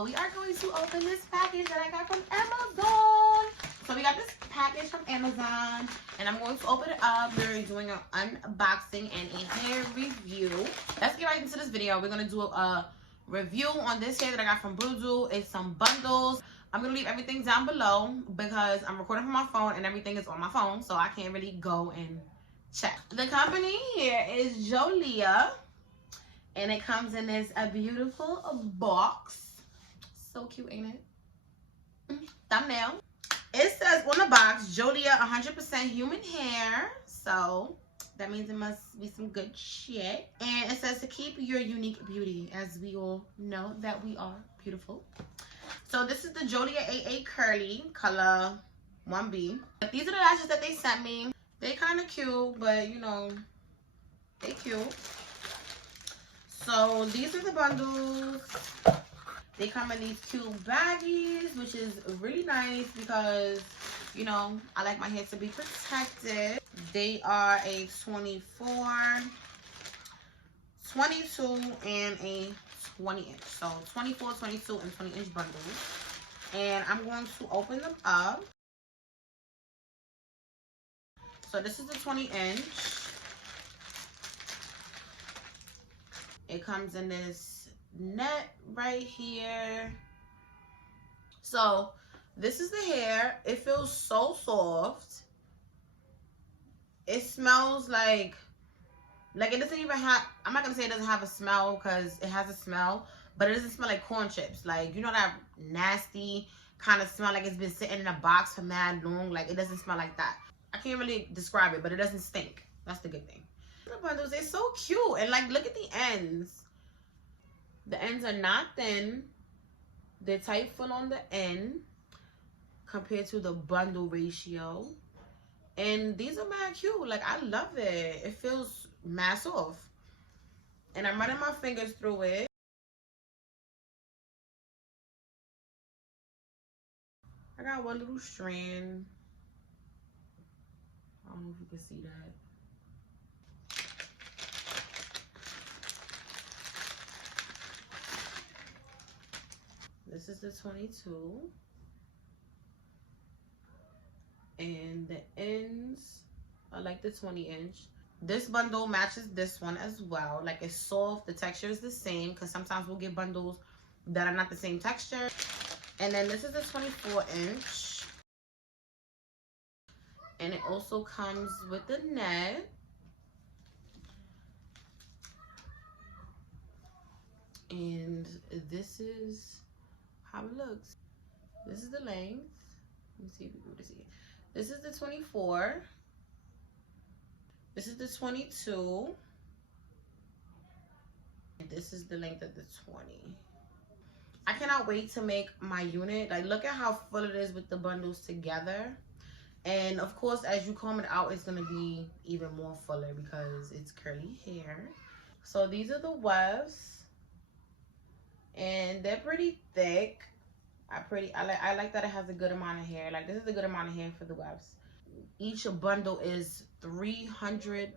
So we are going to open this package that I got from Amazon. So we got this package from Amazon, and I'm going to open it up. We're doing an unboxing and a hair review. Let's get right into this video. We're going to do a review on this hair that I got from BuLaDou. It's some bundles. I'm going to leave everything down below because I'm recording from my phone and everything is on my phone, so I can't really go and check. The company here is Jolia, and it comes in this beautiful box. So cute, ain't it? Thumbnail. It says on the box, Jolia 100% human hair. So that means it must be some good shit. And it says to keep your unique beauty, as we all know that we are beautiful. So this is the Jolia AA Curly color 1B. These are the lashes that they sent me. They kind of cute, but you know, they cute. So these are the bundles. They come in these cute baggies, which is really nice because, you know, I like my hair to be protected. They are a 24, 22, and a 20 inch. So 24, 22, and 20 inch bundles. And I'm going to open them up. So this is the 20 inch. It comes in this net right here. So this is the hair. It feels so soft. It smells like it doesn't even have, I'm not gonna say it doesn't have a smell because it has a smell, but it doesn't smell like corn chips. Like, you know that nasty kind of smell, like it's been sitting in a box for mad long. Like, it doesn't smell like that. I can't really describe it, but it doesn't stink. That's the good thing. The bundles, they're so cute. And like, look at the ends. The ends are not thin. They're tight full on the end compared to the bundle ratio. And these are mad cute. Like, I love it. It feels mad soft. And I'm running my fingers through it. I got one little strand. I don't know if you can see that. This is the 22. And the ends are like the 20 inch. This bundle matches this one as well. Like, it's soft. The texture is the same because sometimes we'll get bundles that are not the same texture. And then this is the 24 inch. And it also comes with the net. And this is how it looks. This is the length. Let me see if you can see it. This is the 24. This is the 22. And this is the length of the 20. I cannot wait to make my unit. Like, look at how full it is with the bundles together. And of course, as you comb it out, it's gonna be even more fuller because it's curly hair. So these are the wefts, and they're pretty thick. I like that it has a good amount of hair. Like, this is a good amount of hair for the wefts. Each bundle is 300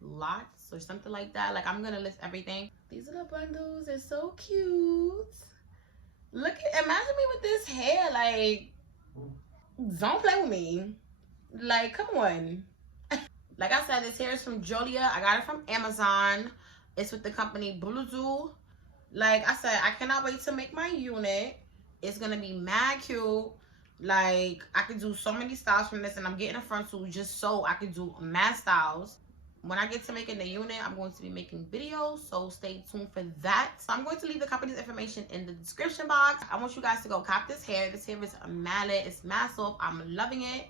lots or something like that. Like, I'm gonna list everything. These are the bundles. They're so cute. Look at, imagine me with this hair. Like, don't play with me. Like, come on. Like I said, this hair is from Jolia. I got it from Amazon. It's with the company BuLaDou. Like I said, I cannot wait to make my unit. It's gonna be mad cute. Like, I could do so many styles from this, and I'm getting a frontal just so I could do mad styles. When I get to making the unit, I'm going to be making videos, so stay tuned for that. So I'm going to leave the company's information in the description box. I want you guys to go cop this hair. This hair is mallet. It's mad soft. I'm loving it.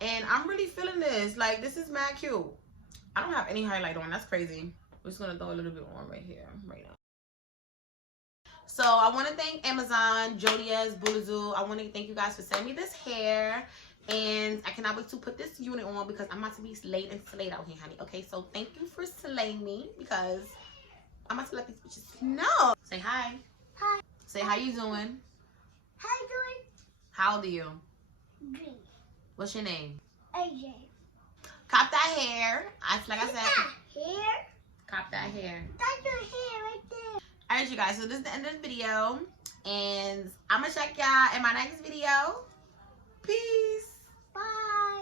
And I'm really feeling this. Like, this is mad cute. I don't have any highlight on. That's crazy. I'm just going to throw a little bit on right here, right now. So I want to thank Amazon, Jolia's, BuLaDou. I want to thank you guys for sending me this hair. And I cannot wait to put this unit on because I'm about to be slayed and slayed out here, honey. Okay, so thank you for slaying me because I'm about to let these bitches know. Say hi. Hi. Say how you doing? How you doing? How old are you? Green. What's your name? AJ. Cop that hair. Like I said. Hair? Cop that hair. That's your hair right there. Alright, right, you guys. So this is the end of the video. And I'm going to check y'all in my next video. Peace. Bye.